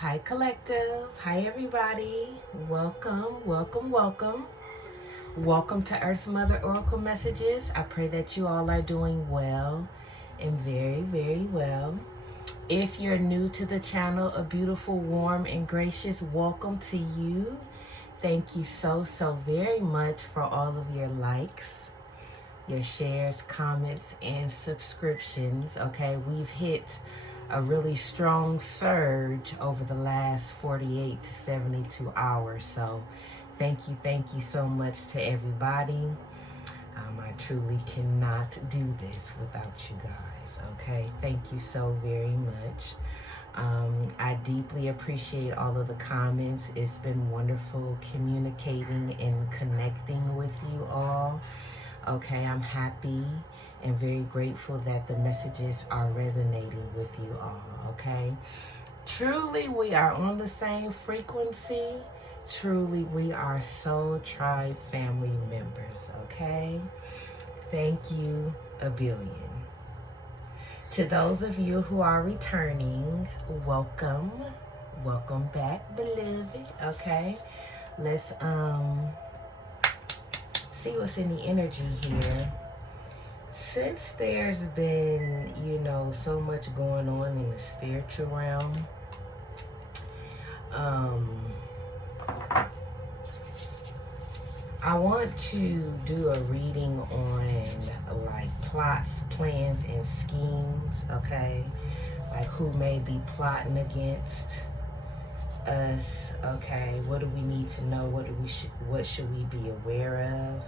Hi collective. Hi everybody. Welcome, welcome, welcome. Welcome to Earth Mother Oracle Messages. I pray that you all are doing well and very, very well. If you're new to the channel, a beautiful, warm, and gracious welcome to you. Thank you so very much for all of your likes, your shares, comments, and subscriptions. Okay, we've hit a really strong surge over the last 48 to 72 hours. So thank you so much to everybody. I truly cannot do this without you guys. Okay, thank you so very much. I deeply appreciate all of the comments. It's been wonderful communicating and connecting with you all. Okay, I'm happy and very grateful that the messages are resonating with you all. Okay, truly we are on the same frequency. Truly we are soul tribe family members. Okay, thank you a billion. To those of you who are returning, welcome back, beloved. Okay, let's see what's in the energy here. Since there's been, so much going on in the spiritual realm, I want to do a reading on like plots, plans, and schemes, okay? Like who may be plotting against us, okay? What do we need to know? What should we be aware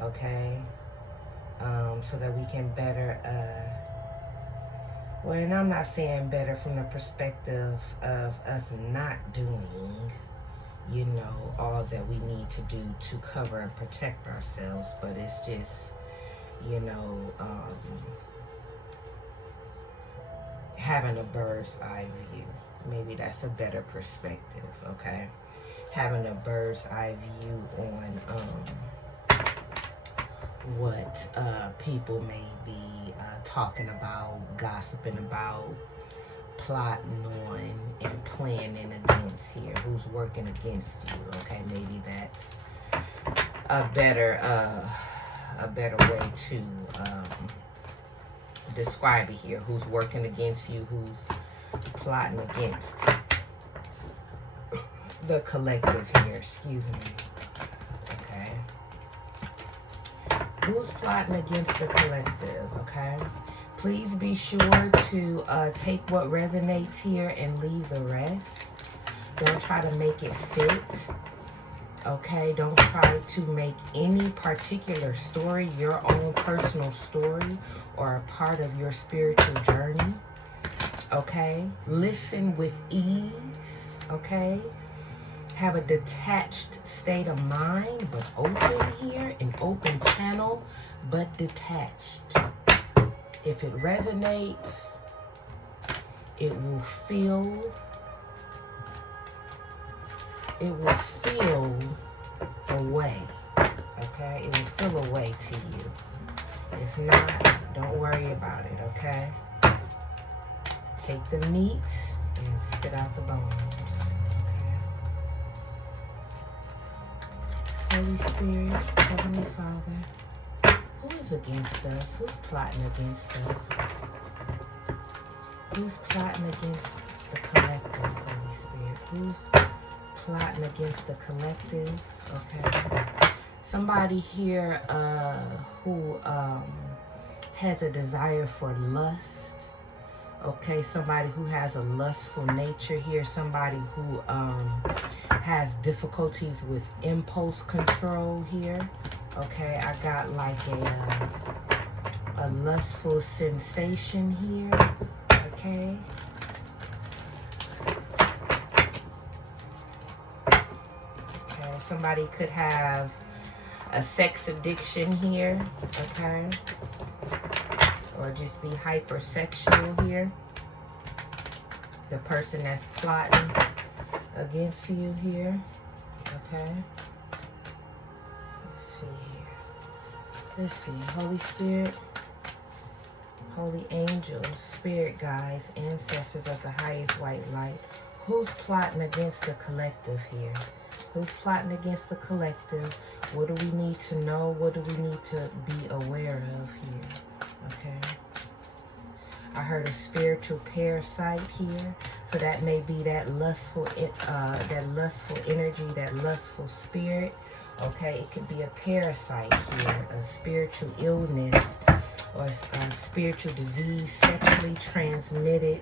of, okay? So that we can better, well, and I'm not saying better from the perspective of us not doing, all that we need to do to cover and protect ourselves, but it's just, having a bird's eye view. Maybe that's a better perspective, okay? Having a bird's eye view on, what people may be talking about, gossiping about, plotting on, and planning against here. Who's working against you? Okay, maybe that's a better way to describe it here. Who's working against you? Who's plotting against the collective here? Excuse me. Who's plotting against the collective, okay? Please be sure to take what resonates here and leave the rest. Don't try to make it fit, okay? Don't try to make any particular story your own personal story or a part of your spiritual journey, okay? Listen with ease, okay? Have a detached state of mind, but open here, an open channel, but detached. If it resonates, it will feel a way, okay? It will feel a way to you. If not, don't worry about it, okay? Take the meat and spit out the bones. Holy Spirit, Heavenly Father, who is against us? Who's plotting against us? Who's plotting against the collective, Holy Spirit? Who's plotting against the collective? Okay. Somebody here who has a desire for lust. Okay, somebody who has a lustful nature here. Somebody who has difficulties with impulse control here. Okay, I got like a lustful sensation here. Okay. Okay, somebody could have a sex addiction here. Okay. Or just be hypersexual here. The person that's plotting against you here. Okay. Let's see here. Let's see. Holy Spirit, holy angels, spirit guides, ancestors of the highest white light, Who's plotting against the collective here? Who's plotting against the collective? What do we need to know? What do we need to be aware of here? Okay. I heard a spiritual parasite here. So that may be that lustful energy, that lustful spirit. Okay, it could be a parasite here, a spiritual illness or a spiritual disease, sexually transmitted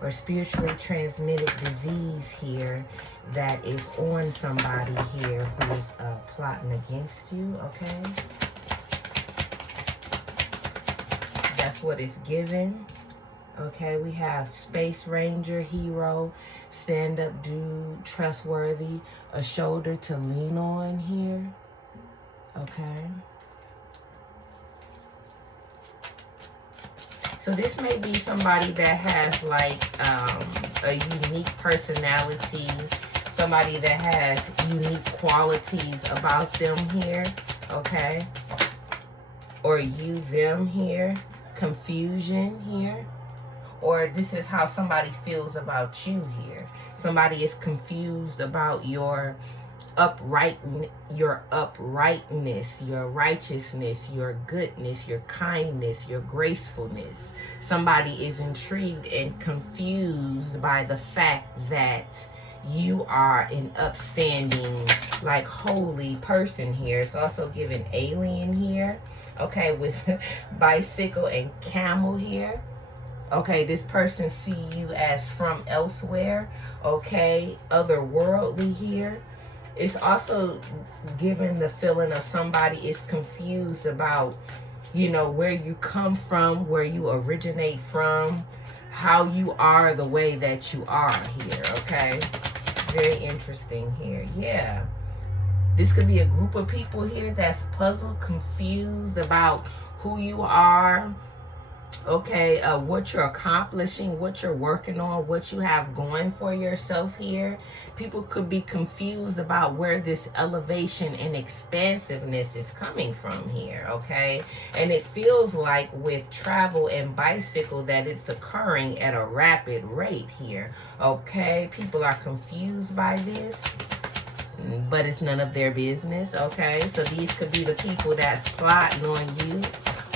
or spiritually transmitted disease here that is on somebody here who's plotting against you, okay? That's what it's given. Okay, we have Space Ranger, hero, stand-up dude, trustworthy, a shoulder to lean on here. Okay. So this may be somebody that has like a unique personality, somebody that has unique qualities about them here, okay? Or you, them here, confusion here. Or this is how somebody feels about you here. Somebody is confused about your uprightness, your righteousness, your goodness, your kindness, your gracefulness. Somebody is intrigued and confused by the fact that you are an upstanding, like, holy person here. It's also given alien here, okay, with bicycle and camel here. Okay, this person see you as from elsewhere, okay, otherworldly here. It's also given the feeling of somebody is confused about, you know, where you come from, where you originate from, how you are the way that you are here, okay? Very interesting here, yeah. This could be a group of people here that's puzzled, confused about who you are, okay, what you're accomplishing, what you're working on, what you have going for yourself here. People could be confused about where this elevation and expansiveness is coming from here, okay? And it feels like with travel and bicycle that it's occurring at a rapid rate here, okay? People are confused by this, but it's none of their business, okay? So these could be the people that's plotting on you,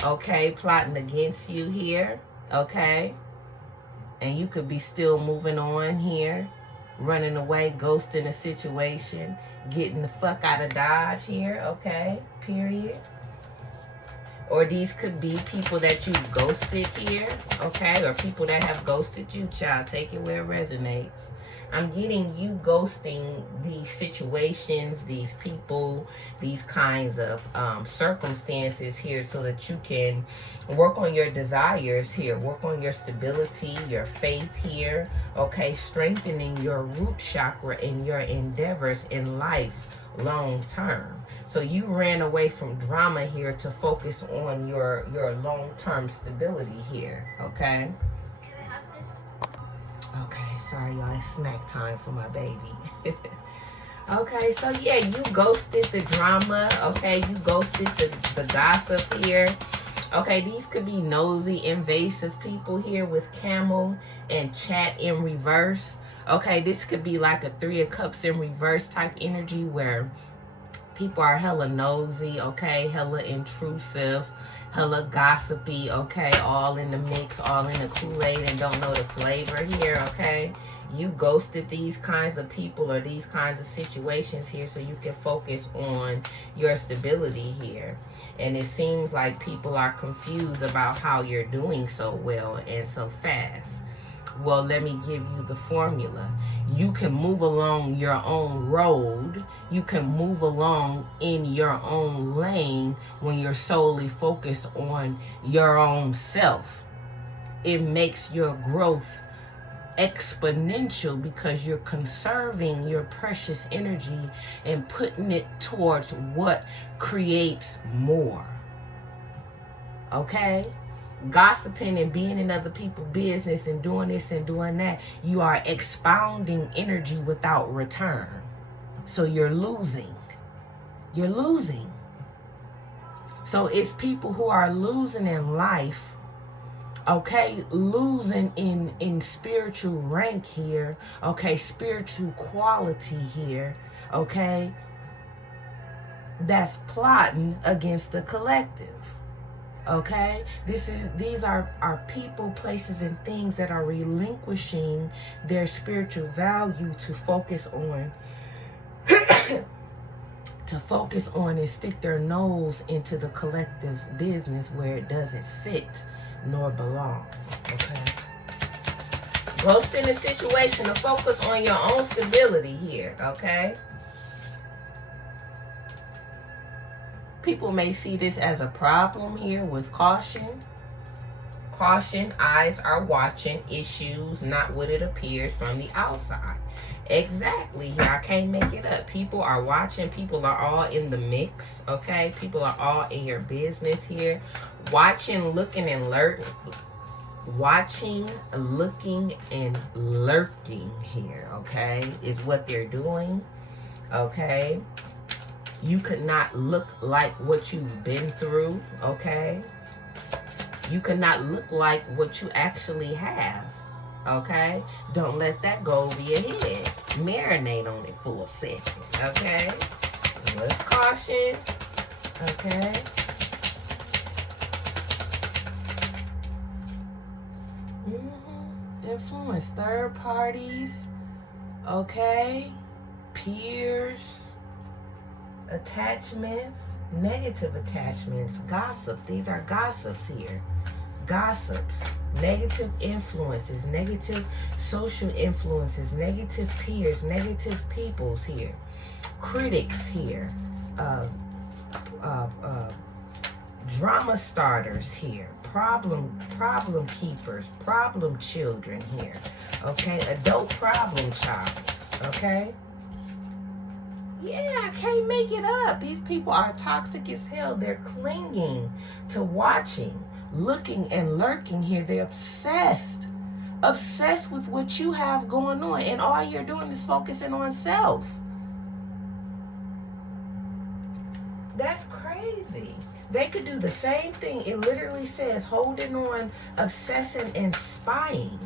okay, plotting against you here, okay? And you could be still moving on here, running away, ghosting a situation, getting the fuck out of Dodge here, okay, period. Or these could be people that you ghosted here, okay? Or people that have ghosted you, child. Take it where it resonates. I'm getting you ghosting these situations, these people, these kinds of circumstances here so that you can work on your desires here, work on your stability, your faith here, okay? Strengthening your root chakra in your endeavors in life long term. So you ran away from drama here to focus on your long-term stability here, okay? Can I have this? Okay, sorry y'all, it's snack time for my baby. Okay, so yeah, you ghosted the drama, okay? You ghosted the gossip here. Okay, these could be nosy, invasive people here with camel and chat in reverse. Okay, this could be like a 3 of Cups in reverse type energy where people are hella nosy, okay, hella intrusive, hella gossipy, okay, all in the mix, all in the Kool-Aid and don't know the flavor here, okay? You ghosted these kinds of people or these kinds of situations here so you can focus on your stability here. And it seems like people are confused about how you're doing so well and so fast. Well, let me give you the formula. You can move along your own road. You can move along in your own lane when you're solely focused on your own self. It makes your growth exponential because you're conserving your precious energy and putting it towards what creates more. Okay? Gossiping and being in other people's business and doing this and doing that, you are expounding energy without return. So you're losing. You're losing. So it's people who are losing in life, Okay, losing in spiritual rank here. Okay, spiritual quality here. Okay, that's plotting against the collective. Okay, these are people, places, and things that are relinquishing their spiritual value to focus on and stick their nose into the collective's business where it doesn't fit nor belong. Okay, ghosting the situation to focus on your own stability here. Okay, people may see this as a problem here with caution. Caution, eyes are watching, issues, not what it appears from the outside. Exactly. Here, I can't make it up. People are watching. People are all in the mix. Okay, people are all in your business here. Watching, looking, and lurking. Watching, looking, and lurking here. Okay, is what they're doing. Okay, you could not look like what you've been through. Okay, you cannot look like what you actually have. Okay, don't let that go over your head. Marinate on it for a second. Okay, let's caution. Okay, influence, third parties. Okay, peers, attachments, negative attachments, gossip. These are gossips here. Gossips, negative influences, negative social influences, negative peers, negative peoples here, critics here, drama starters here, problem keepers, problem children here. Okay, adult problem child. Okay. Yeah, I can't make it up. These people are toxic as hell. They're clinging to watching, looking, and lurking here. They're obsessed with what you have going on, and all you're doing is focusing on self. That's crazy. They could do the same thing. It literally says holding on, obsessing, and spying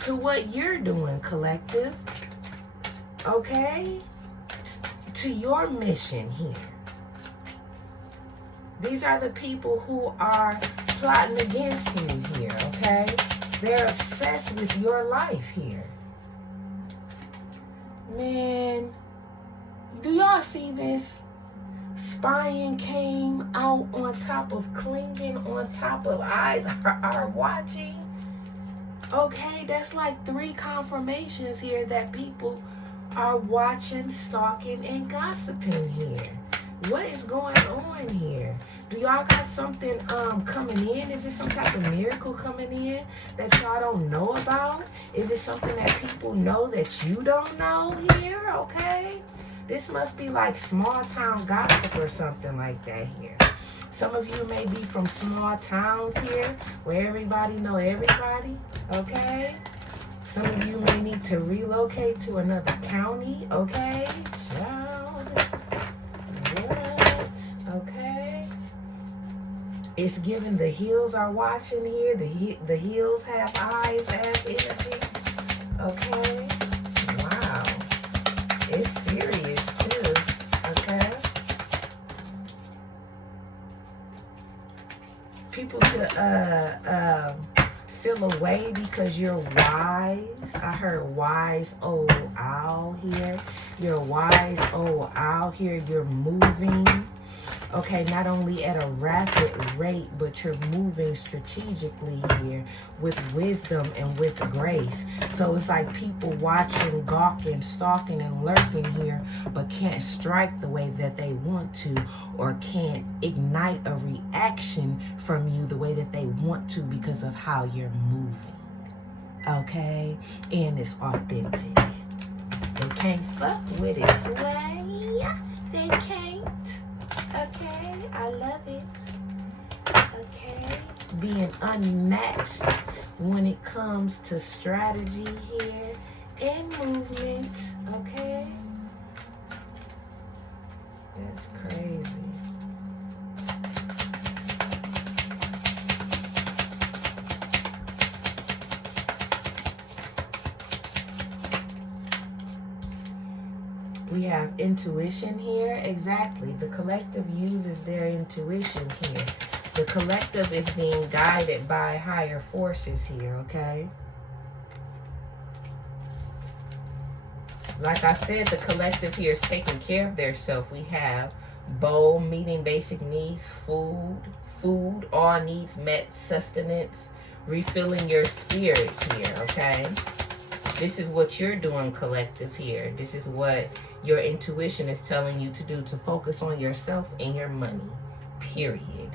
to what you're doing, collective. Okay, to your mission here. These are the people who are plotting against you here, okay? They're obsessed with your life here. Man, do y'all see this? Spying came out on top of clinging, on top of eyes are watching. Okay, that's like 3 confirmations here that people are watching, stalking, and gossiping here. What is going on here? Do y'all got something coming in? Is it some type of miracle coming in that y'all don't know about? Is it something that people know that you don't know here? Okay, this must be like small town gossip or something like that here. Some of you may be from small towns here where everybody know everybody. Okay, some of you may need to relocate to another county. Okay, child. What? Okay. It's given the heels are watching here. The heels have eyes as energy. Okay. Wow. It's serious too. Okay. People could feel away because you're wise. I heard wise old owl here. You're wise old owl here. You're moving. Okay, not only at a rapid rate, but you're moving strategically here with wisdom and with grace. So it's like people watching, gawking, stalking, and lurking here, but can't strike the way that they want to, or can't ignite a reaction from you the way that they want to because of how you're moving. Okay? And it's authentic. They can't fuck with it, sway. They can't. Okay, I love it. Okay, being unmatched when it comes to strategy here and movement. Okay, that's crazy. We have intuition here. Exactly. The collective uses their intuition here. The collective is being guided by higher forces here, okay? Like I said, the collective here is taking care of their self. We have bowl, meeting basic needs, food, all needs met, sustenance, refilling your spirits here, okay? This is what you're doing, collective here. This is what your intuition is telling you to do, to focus on yourself and your money, period.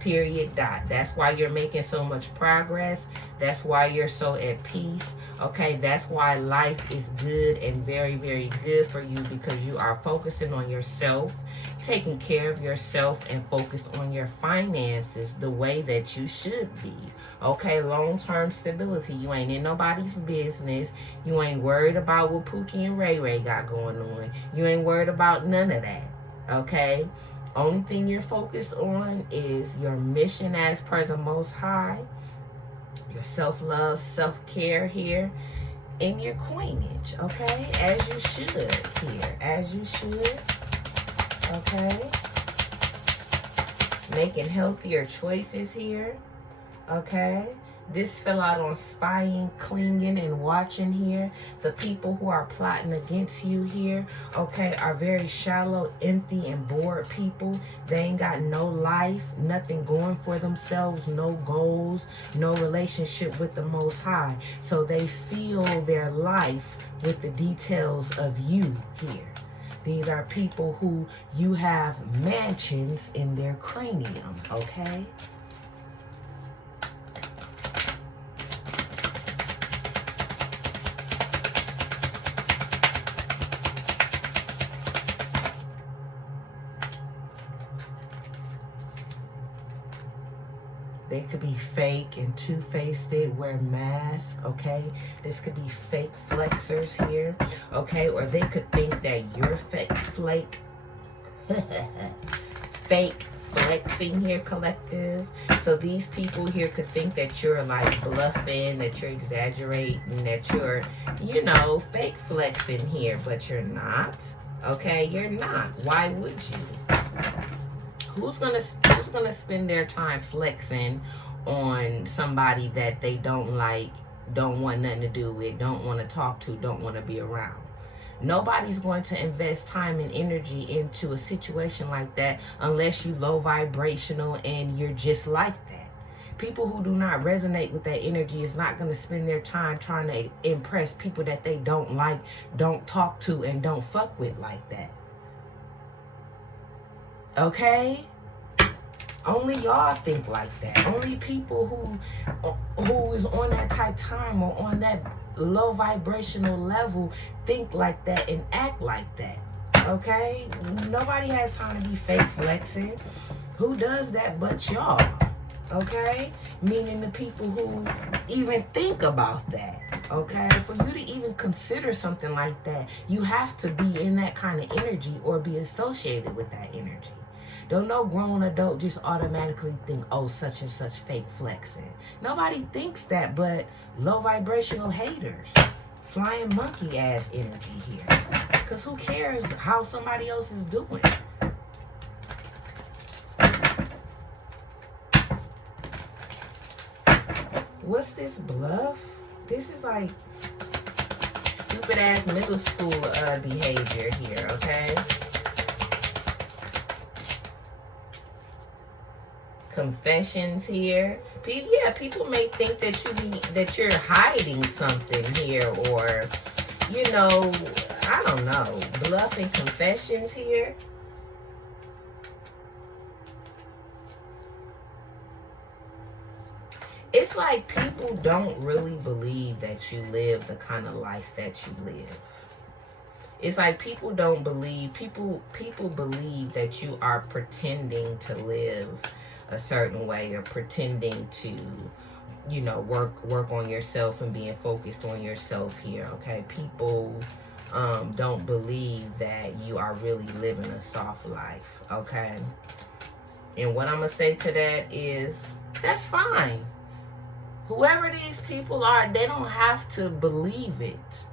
Period, dot. That's why you're making so much progress. That's why you're so at peace. Okay, that's why life is good and very, very good for you, because you are focusing on yourself, taking care of yourself, and focused on your finances the way that you should be. Okay, long-term stability. You ain't in nobody's business. You ain't worried about what Pookie and Ray Ray got going on. You ain't worried about none of that. Okay? Only thing you're focused on is your mission as per the Most High, your self-love, self-care here, and your coinage, okay? As you should here, as you should, okay? Making healthier choices here, okay? This fell out on spying, clinging, and watching here. The people who are plotting against you here, okay, are very shallow, empty, and bored people. They ain't got no life, nothing going for themselves, no goals, no relationship with the Most High. So they fill their life with the details of you here. These are people who you have mansions in their cranium, okay? They could be fake and two-faced, they wear masks, okay? This could be fake flexers here, okay? Or they could think that you're fake flexing here, collective. So these people here could think that you're like bluffing, that you're exaggerating, that you're, you know, fake flexing here, but you're not, okay? You're not. Why would you? Who's gonna spend their time flexing on somebody that they don't like, don't want nothing to do with, don't want to talk to, don't want to be around? Nobody's going to invest time and energy into a situation like that unless you low vibrational and you're just like that. People who do not resonate with that energy is not going to spend their time trying to impress people that they don't like, don't talk to, and don't fuck with like that. Okay? Only y'all think like that. Only people who is on that type time or on that low vibrational level think like that and act like that. Okay? Nobody has time to be fake flexing. Who does that but y'all? Okay? Meaning the people who even think about that. Okay? For you to even consider something like that, you have to be in that kind of energy or be associated with that energy. Don't no grown adult just automatically think, oh, such and such fake flexing. Nobody thinks that but low vibrational haters. Flying monkey ass energy here. Because who cares how somebody else is doing? What's this bluff? This is like stupid ass middle school behavior here, okay? Confessions here. Yeah, people may think that you're hiding something here, or you know, I don't know, bluffing confessions here. It's like people don't really believe that you live the kind of life that you live. It's like people don't believe, people believe that you are pretending to live a certain way, or pretending to, you know, work on yourself and being focused on yourself here, okay? People don't believe that you are really living a soft life, okay? And what I'm gonna say to that is, that's fine. Whoever these people are, they don't have to believe it.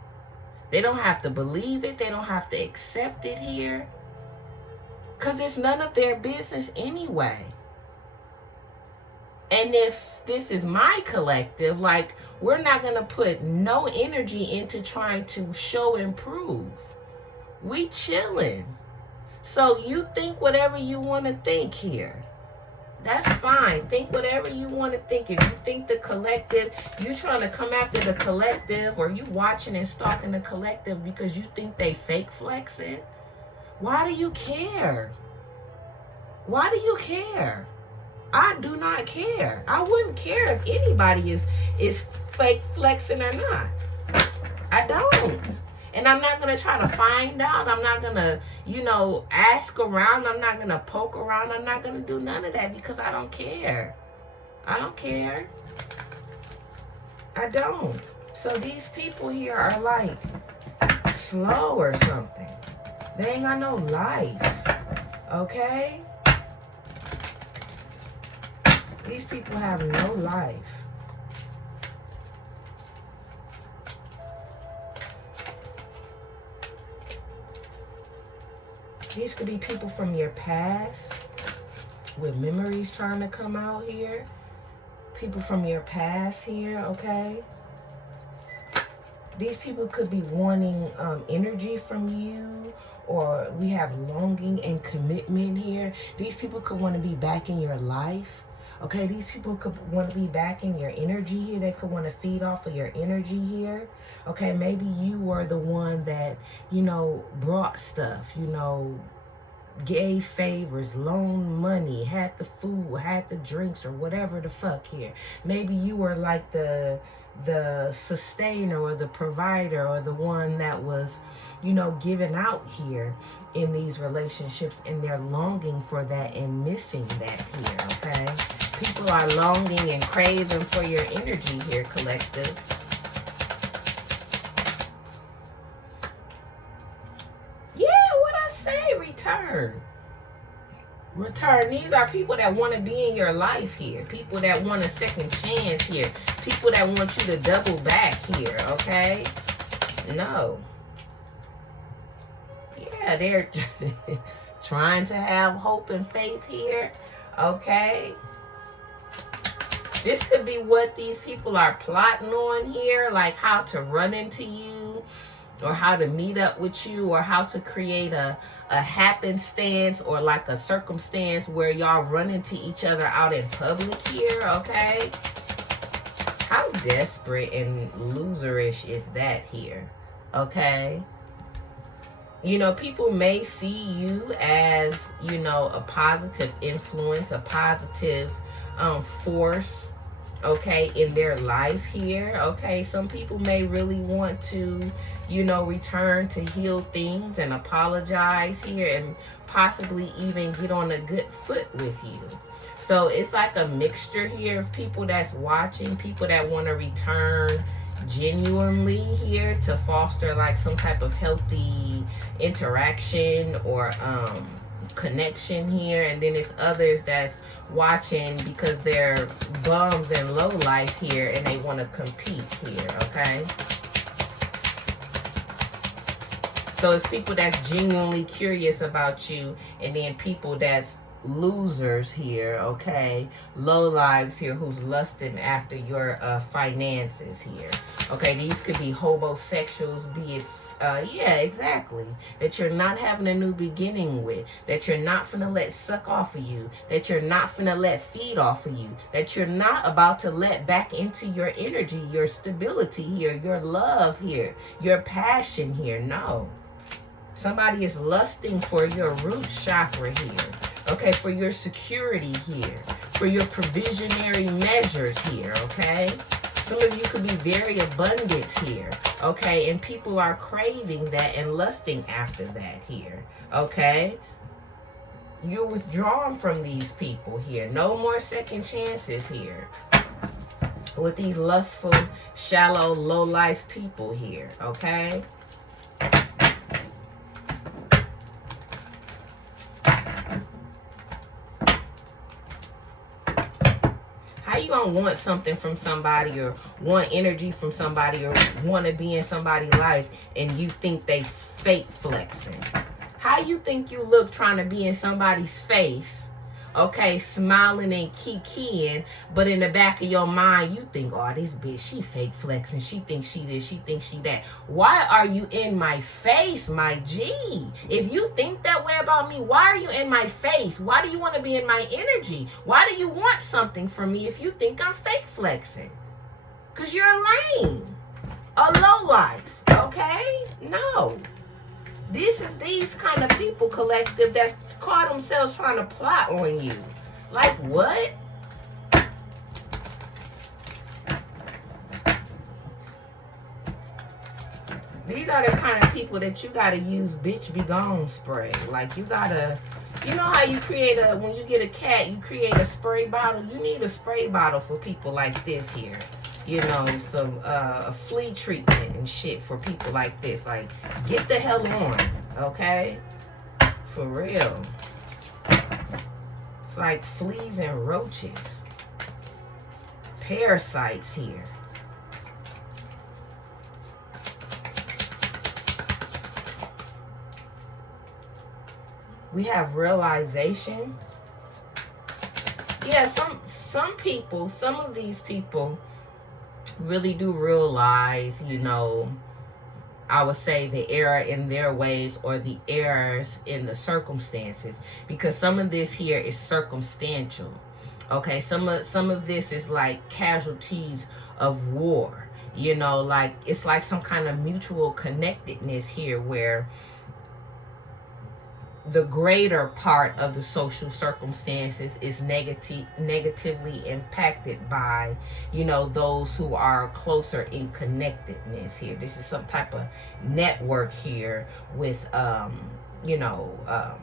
They don't have to believe it. They don't have to accept it here. Because it's none of their business anyway. And if this is my collective, like, we're not going to put no energy into trying to show and prove. We chilling. So you think whatever you want to think here. That's fine. Think whatever you want to think. If you think the collective, you trying to come after the collective, or you watching and stalking the collective because you think they fake flexing, why do you care? Why do you care? I do not care. I wouldn't care if anybody is fake flexing or not. I don't. And I'm not going to try to find out. I'm not going to, ask around. I'm not going to poke around. I'm not going to do none of that because I don't care. I don't care. I don't. So these people here are like slow or something. They ain't got no life. Okay? These people have no life. These could be people from your past with memories trying to come out here. People from your past here, okay? These people could be wanting energy from you, or we have longing and commitment here. These people could want to be back in your life. Okay, these people could want to be back in your energy here. They could want to feed off of your energy here. Okay, maybe you were the one that, brought stuff, gave favors, loaned money, had the food, had the drinks, or whatever the fuck here. Maybe you were like the sustainer or the provider or the one that was, giving out here in these relationships, and they're longing for that and missing that here, okay? People are longing and craving for your energy here, collective. Yeah, what I say, return. Return. These are people that want to be in your life here. People that want a second chance here. People that want you to double back here, okay? No. Yeah, they're trying to have hope and faith here, okay? This could be what these people are plotting on here, like how to run into you, or how to meet up with you, or how to create a happenstance or like a circumstance where y'all run into each other out in public here, okay? How desperate and loserish is that here, okay? People may see you as, a positive influence, a positive force, okay, in their life here, okay? Some people may really want to, return to heal things and apologize here, and possibly even get on a good foot with you. So it's like a mixture here of people that's watching, people that want to return genuinely here to foster like some type of healthy interaction or connection here, and then it's others that's watching because they're bums and low life here and they want to compete here, okay? So it's people that's genuinely curious about you, and then people that's losers here, okay? Low lives here who's lusting after your finances here, okay? These could be homosexuals, be it yeah, exactly. That you're not having a new beginning with. That you're not finna let suck off of you. That you're not finna let feed off of you. That you're not about to let back into your energy, your stability here, your love here, your passion here. No. Somebody is lusting for your root chakra here. Okay, for your security here. For your provisionary measures here, okay? Some of you could be very abundant here, okay? And people are craving that and lusting after that here, okay? You're withdrawn from these people here. No more second chances here with these lustful, shallow, low-life people here, okay? don't want something from somebody or want energy from somebody or want to be in somebody's life and you think they fake flexing? How you think you look trying to be in somebody's face, okay, smiling and kikiing, but in the back of your mind, you think, oh, this bitch, she fake flexing. She thinks she this, she thinks she that. Why are you in my face, my G? If you think that way about me, why are you in my face? Why do you want to be in my energy? Why do you want something from me if you think I'm fake flexing? Because you're lame. A lowlife, okay? No. This is these kind of people collective that's call themselves trying to plot on you. Like what? These are the kind of people that you gotta use bitch be gone spray. Like you gotta, you know how you create a, when you get a cat, you create a spray bottle? You need a spray bottle for people like this here. You know, some a flea treatment and shit for people like this. Like, get the hell on, okay? For real. It's like fleas and roaches. Parasites here. We have realization. Yeah, some people, some of these people really do realize, you know, I would say the error in their ways or the errors in the circumstances, because some of this here is circumstantial. Okay, some of this is like casualties of war, you know, like it's like some kind of mutual connectedness here where the greater part of the social circumstances is negatively impacted by, you know, those who are closer in connectedness here. This is some type of network here with, you know,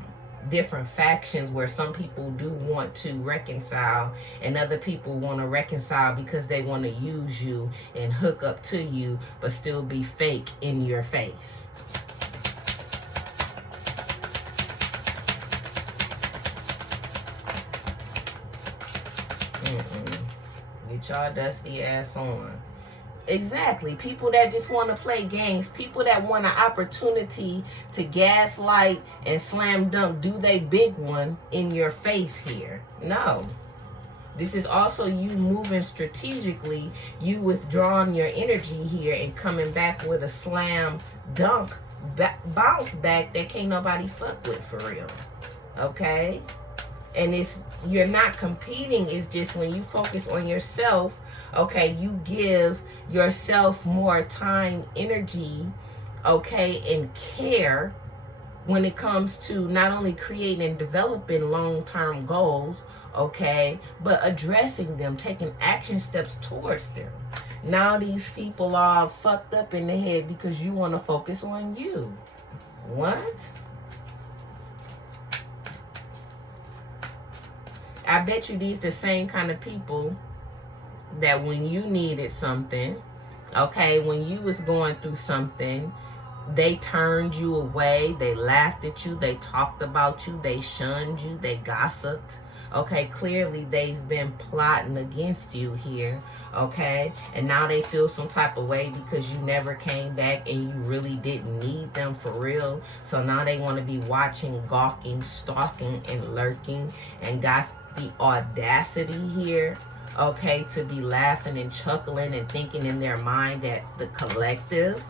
different factions where some people do want to reconcile and other people want to reconcile because they want to use you and hook up to you, but still be fake in your face. Get y'all dusty ass on. Exactly. People that just want to play games. People that want an opportunity to gaslight and slam dunk, do they big one in your face here. No. This is also you moving strategically, you withdrawing your energy here and coming back with a slam dunk bounce back that can't nobody fuck with for real. Okay? And it's, you're not competing, it's just when you focus on yourself, okay, you give yourself more time, energy, okay, and care when it comes to not only creating and developing long-term goals, okay, but addressing them, taking action steps towards them. Now these people are fucked up in the head because you want to focus on you. What? I bet you these the same kind of people that when you needed something, okay, when you was going through something, they turned you away, they laughed at you, they talked about you, they shunned you, they gossiped. Okay, clearly they've been plotting against you here, okay? And now they feel some type of way because you never came back and you really didn't need them for real. So now they want to be watching, gawking, stalking, and lurking, and got the audacity here, okay, to be laughing and chuckling and thinking in their mind that the collective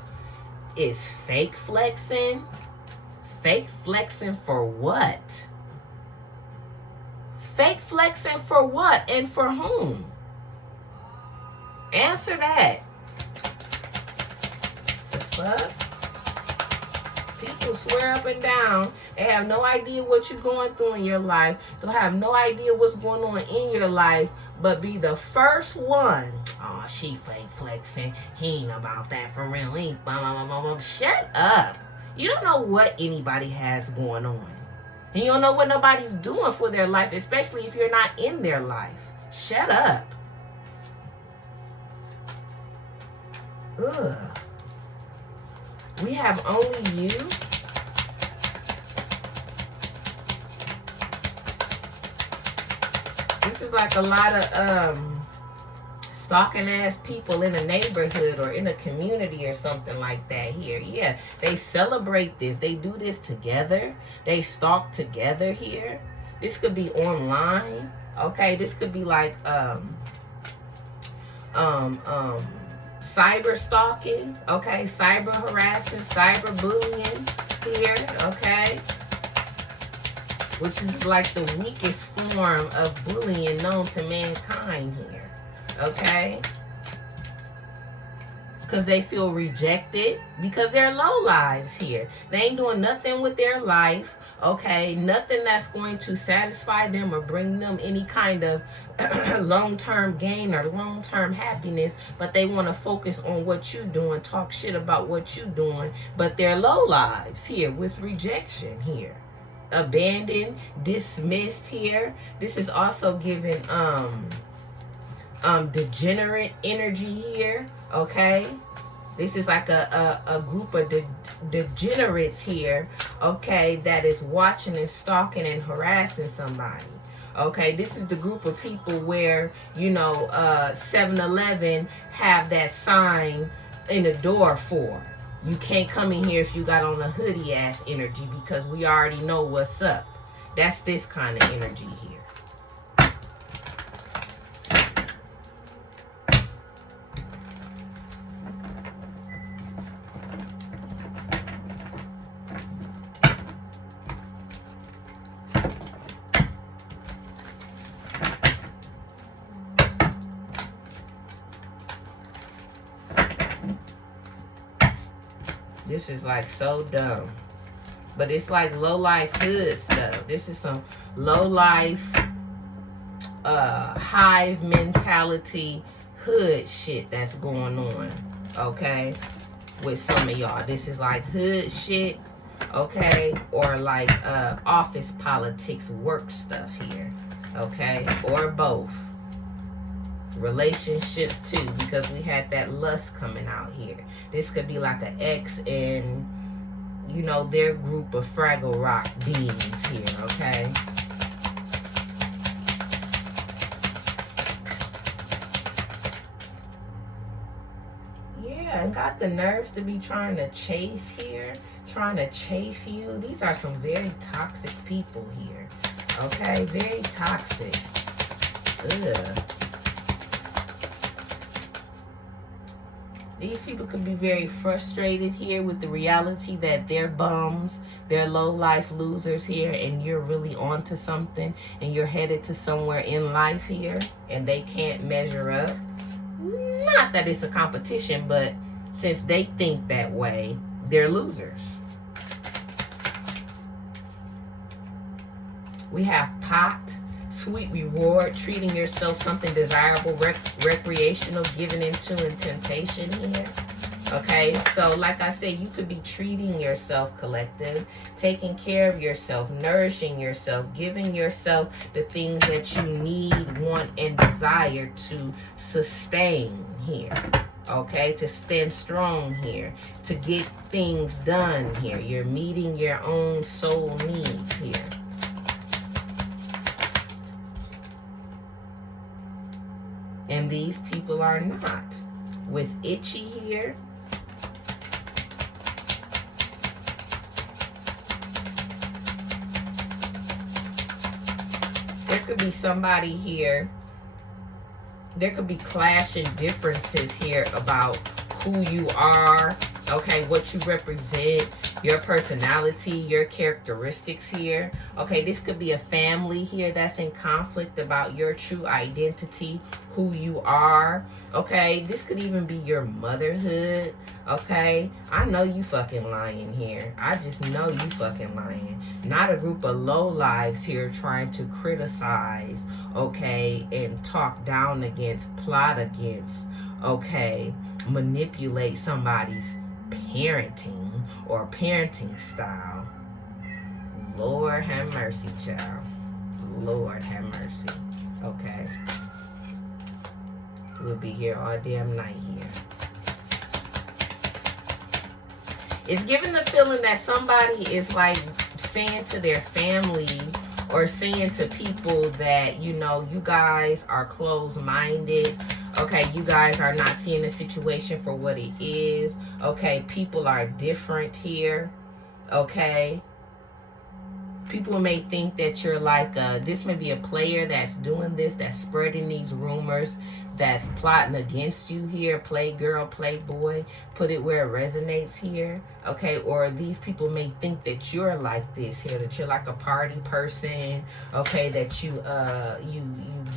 is fake flexing. Fake flexing for what? Fake flexing for what and for whom? Answer that. The fuck? People swear up and down they have no idea what you're going through in your life. They'll have no idea what's going on in your life, but be the first one. Oh, she fake flexing. He ain't about that for real. He ain't blah, blah, blah, blah. Shut up. You don't know what anybody has going on. And you don't know what nobody's doing for their life, especially if you're not in their life. Shut up. Ugh. We have only you. This is like a lot of stalking ass people in a neighborhood or in a community or something like that here. Yeah, they celebrate this. They do this together. They stalk together here. This could be online. Okay, this could be like cyber stalking, okay, cyber harassment, cyber bullying here, okay, which is like the weakest form of bullying known to mankind here, okay, because they feel rejected, because they're low lives here. They ain't doing nothing with their life, okay, nothing that's going to satisfy them or bring them any kind of long-term gain or long-term happiness, but they want to focus on what you doing, talk shit about what you doing, but they're low lives here with rejection here, abandoned, dismissed here. This is also giving degenerate energy here, okay. This is like a group of degenerates here, okay, that is watching and stalking and harassing somebody. Okay, this is the group of people where, you know, 7-Eleven have that sign in the door for. You can't come in here if you got on a hoodie ass energy because we already know what's up. That's this kind of energy here. This is like so dumb. But it's like low life hood stuff. This is some low life hive mentality hood shit that's going on. Okay? With some of y'all. This is like hood shit. Okay? Or like office politics work stuff here. Okay? Or both. Relationship too, because we had that lust coming out here. This could be like an ex and, you know, their group of Fraggle Rock beings here, okay? Yeah, and got the nerves to be trying to chase here, trying to chase you. These are some very toxic people here, okay? Very toxic. Ugh. These people could be very frustrated here with the reality that they're bums, they're low-life losers here, and you're really onto something, and you're headed to somewhere in life here, and they can't measure up. Not that it's a competition, but since they think that way, they're losers. We have pot. Sweet reward, treating yourself something desirable, recreational, giving into and temptation here. Okay, so like I said, you could be treating yourself, collective, taking care of yourself, nourishing yourself, giving yourself the things that you need, want, and desire to sustain here. Okay, to stand strong here, to get things done here. You're meeting your own soul needs here. And these people are not. With itchy here. There could be somebody here. There could be clashing differences here about who you are. Okay, what you represent. Your personality, your characteristics here. Okay, this could be a family here that's in conflict about your true identity, who you are. Okay, this could even be your motherhood. Okay, I know you fucking lying here. I just know you fucking lying. Not a group of low lives here trying to criticize, okay, and talk down against, plot against, okay, manipulate somebody's parenting or parenting style. Lord have mercy, child. Lord have mercy. Okay. We'll be here all damn night here. It's giving the feeling that somebody is like saying to their family or saying to people that, you know, you guys are closed-minded. Okay, you guys are not seeing the situation for what it is. Okay, people are different here. Okay, people may think that you're like this may be a player that's doing this, that's spreading these rumors, that's plotting against you here. Play girl, play boy, put it where it resonates here. Okay, or these people may think that you're like this here, that you're like a party person. Okay, that you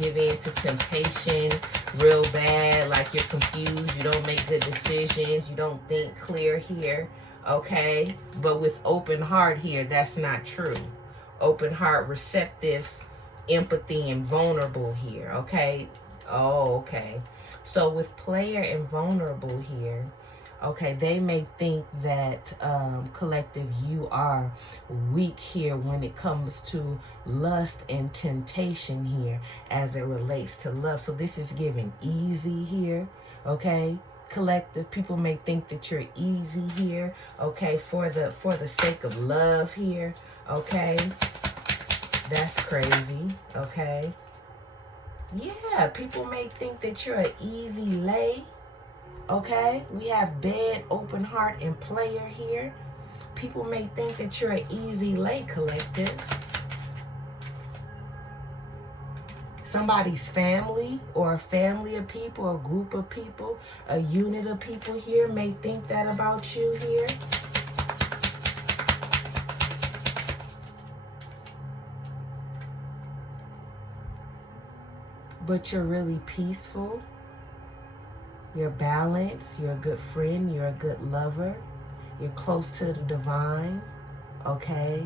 give in to temptation real bad, like you're confused, you don't make good decisions, you don't think clear here. Okay, but with open heart here, that's not true. Open heart, receptive, empathy, and vulnerable here. Okay. Oh, okay. So with player and vulnerable here, okay, they may think that collective, you are weak here when it comes to lust and temptation here as it relates to love. So this is given easy here. Okay, collective, people may think that you're easy here. Okay, for the sake of love here. Okay, that's crazy. Okay, yeah, people may think that you're an easy lay. Okay, we have bed, open heart, and player here. People may think that you're an easy lay, collective. Somebody's family or a family of people, a group of people, a unit of people here may think that about you here. But you're really peaceful. You're balanced. You're a good friend. You're a good lover. You're close to the divine. Okay?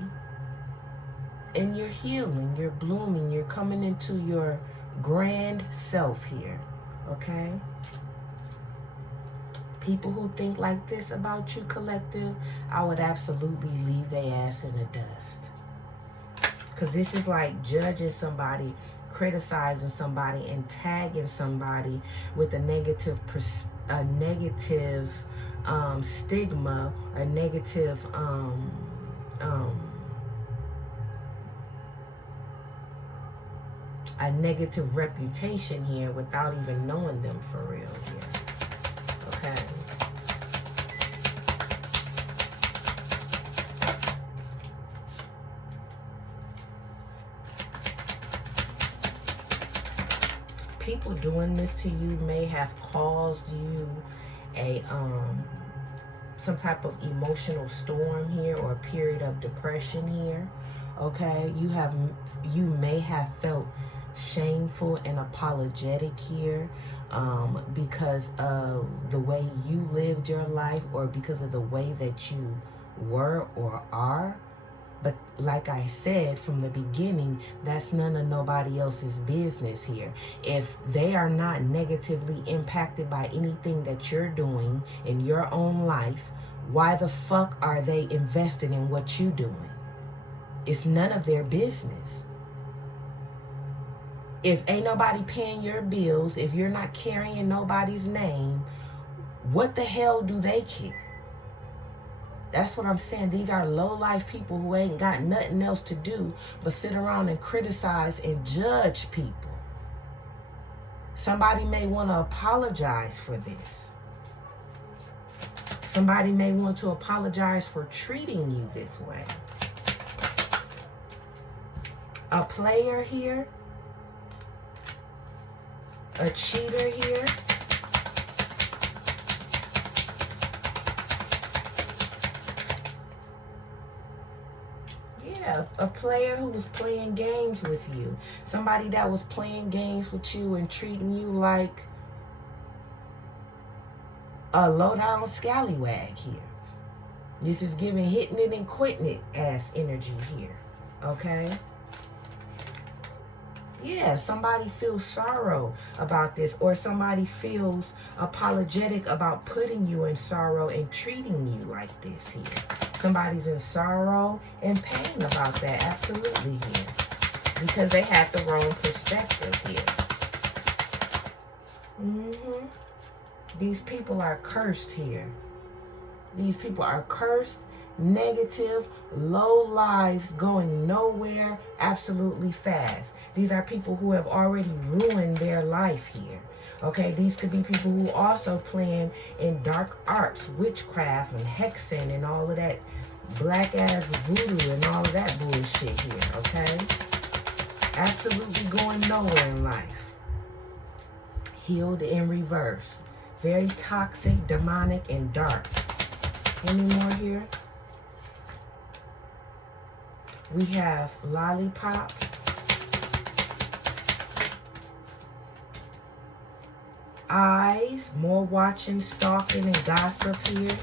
And you're healing. You're blooming. You're coming into your grand self here. Okay? People who think like this about you, collective, I would absolutely leave their ass in the dust. Because this is like judging somebody, criticizing somebody, and tagging somebody with a negative stigma or negative a negative reputation here without even knowing them for real here. Okay. People doing this to you may have caused you a some type of emotional storm here, or a period of depression here. Okay, you may have felt shameful and apologetic here because of the way you lived your life, or because of the way that you were or are. But like I said from the beginning, that's none of nobody else's business here. If they are not negatively impacted by anything that you're doing in your own life, why the fuck are they invested in what you're doing? It's none of their business. If ain't nobody paying your bills, if you're not carrying nobody's name, what the hell do they care? That's what I'm saying. These are low-life people who ain't got nothing else to do but sit around and criticize and judge people. Somebody may want to apologize for this. Somebody may want to apologize for treating you this way. A player here. A cheater here. A player who was playing games with you. Somebody that was playing games with you and treating you like a low-down scallywag here. This is giving hitting it and quitting it ass energy here. Okay? Yeah, somebody feels sorrow about this, or somebody feels apologetic about putting you in sorrow and treating you like this here. Somebody's in sorrow and pain about that, absolutely here, because they had the wrong perspective here. These people are cursed here. These people are cursed, negative, low lives, going nowhere, absolutely fast. These are people who have already ruined their life here. Okay, these could be people who also playing in dark arts, witchcraft and hexing and all of that black ass voodoo and all of that bullshit here, okay? Absolutely going nowhere in life. Healed in reverse. Very toxic, demonic, and dark. Any more here? We have lollipop. Eyes, more watching, stalking, and gossip here.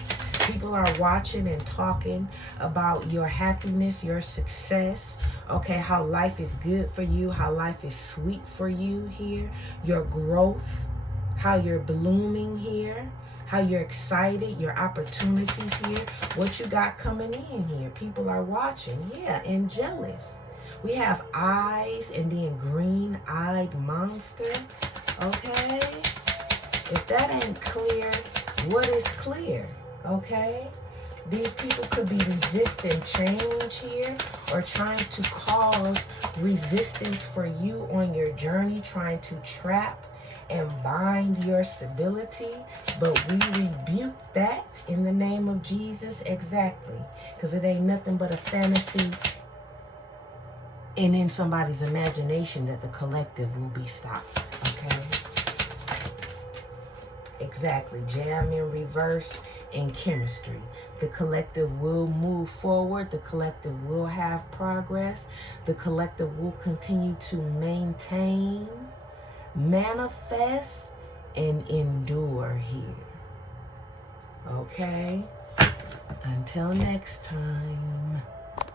People are watching and talking about your happiness, your success, okay, how life is good for you, how life is sweet for you here, your growth, how you're blooming here, how you're excited, your opportunities here, what you got coming in here. People are watching, yeah, and jealous. We have eyes and then green-eyed monster, okay? If that ain't clear, what is clear? Okay? These people could be resisting change here or trying to cause resistance for you on your journey, trying to trap and bind your stability. But we rebuke that in the name of Jesus. Exactly. Because it ain't nothing but a fantasy and in somebody's imagination that the collective will be stopped. Okay? Exactly. Jam in reverse in chemistry. The collective will move forward. The collective will have progress. The collective will continue to maintain, manifest, and endure here. Okay? Until next time.